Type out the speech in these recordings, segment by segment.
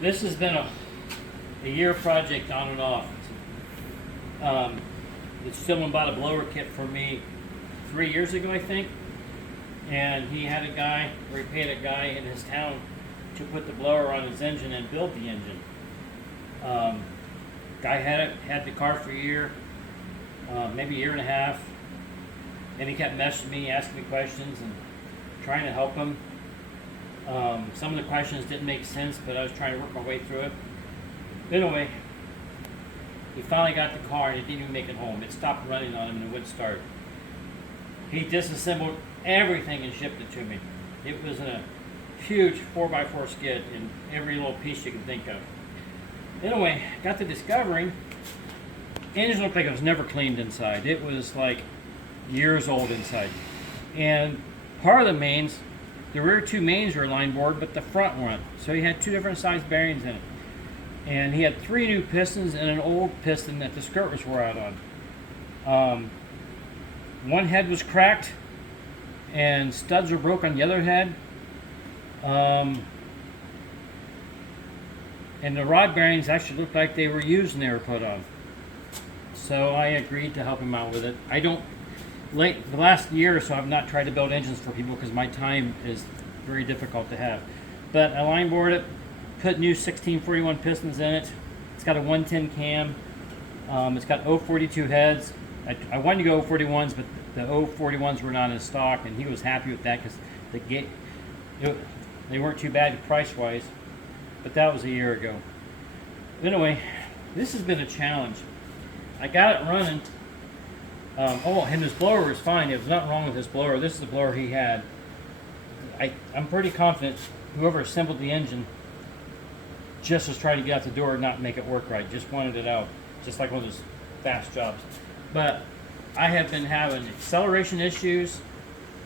This has been a year project on and off. This gentleman bought a blower kit for me 3 years ago, I think, and he had a guy, or he paid a guy in his town to put the blower on his engine and build the engine. Guy had the car for a year, maybe a year and a half, and he kept messaging me, asking me questions, and trying to help him. Some of the questions didn't make sense, but I was trying to work my way through it. Anyway, he finally got the car and it didn't even make it home. It stopped running on him and it wouldn't start. He disassembled everything and shipped it to me. It was in a huge 4x4 skid in every little piece you can think of. Anyway, got to discovering, engine looked like it was never cleaned inside. It was like years old inside. And part of the mains, the rear two mains were line bored, but the front weren't. So he had two different size bearings in it. And he had 3 new pistons and an old piston that the skirt was wore out on. One head was cracked and studs were broke on the other head. And the rod bearings actually looked like they were used and they were put on. So I agreed to help him out with it. The last year or so I've not tried to build engines for people because my time is very difficult to have. But I line bored it, put new 1641 pistons in it. It's got a 110 cam. It's got 042 heads. I wanted to go 041s, but the 041s were not in stock, and he was happy with that because they weren't too bad price-wise. But that was a year ago. Anyway, this has been a challenge. I got it running. And his blower was fine. There was nothing wrong with his blower. This is the blower he had. I'm pretty confident whoever assembled the engine just was trying to get out the door and not make it work right. Just wanted it out. Just like one of those fast jobs. But I have been having acceleration issues,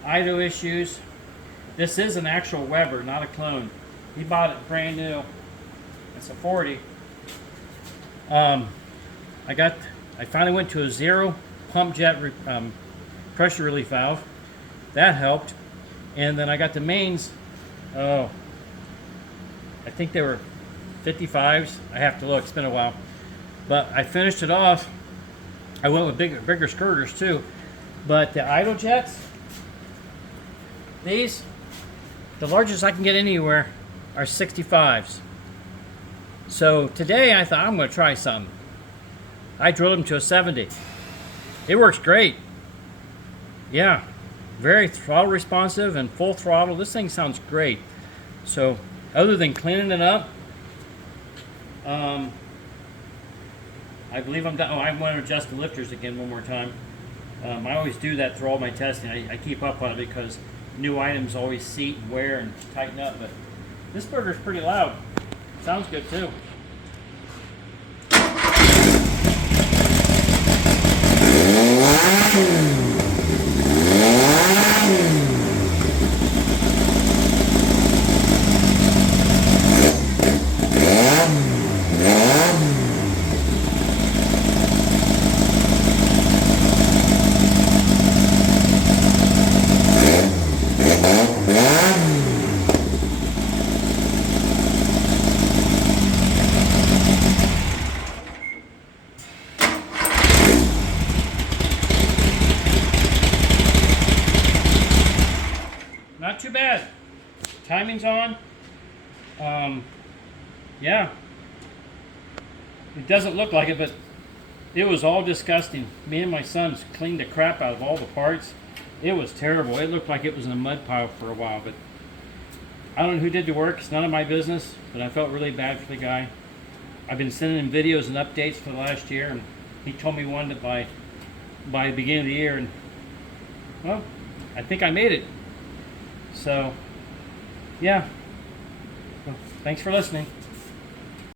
idle issues. This is an actual Weber, not a clone. He bought it brand new. It's a 40. I finally went to a zero pump jet pressure relief valve. That helped. And then I got the mains. I think they were 55s. I have to look. It's been a while. But I finished it off. I went with bigger skirters too. But the idle jets, the largest I can get anywhere are 65s. So today I thought I'm going to try something. I drilled them to a 70. It works great. Yeah, very throttle responsive and full throttle. This thing sounds great. So other than cleaning it up, I believe I'm done. I want to adjust the lifters again one more time. I always do that through all my testing. I keep up on it because new items always seat and wear and tighten up. But this burger's pretty loud. Sounds good too. Not too bad. Timing's on. Yeah. It doesn't look like it, but it was all disgusting. Me and my sons cleaned the crap out of all the parts. It was terrible. It looked like it was in a mud pile for a while, but I don't know who did the work. It's none of my business, but I felt really bad for the guy. I've been sending him videos and updates for the last year, and he told me one that by the beginning of the year, and well, I think I made it. So, yeah. Well, thanks for listening.